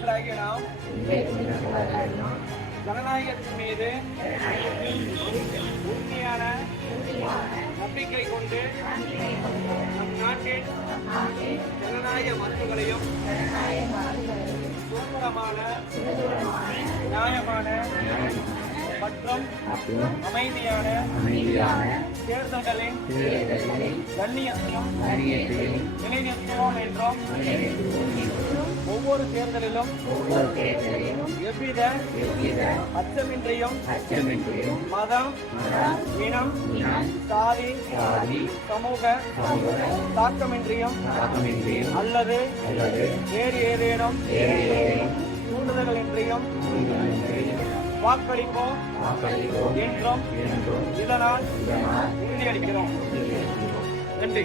குடிமக்களாகிய நாம் ஜனநாயகத்தின் மீது உறுதியான நம்பிக்கை கொண்டு நம் நாட்டின் ஜனநாயக மரபுகளையும் சுதந்திரமான நியாயமான மற்றும் அமைதியான தேர்தல்களின் கண்ணியத்தையும் நிலைநிறுத்துவோம் என்றும் ஒவ்வொரு தேர்தலிலும் எவ்வித அச்சமின்றியும் மதம் இனம் சாதி சமூக தாக்கமின்றியும் அல்லது வேறு ஏதேனும் தூண்டுதல்களின்றியும் வாக்களிப்போம் என்றும் இதனால் உறுதியளிக்கிறோம். நன்றி.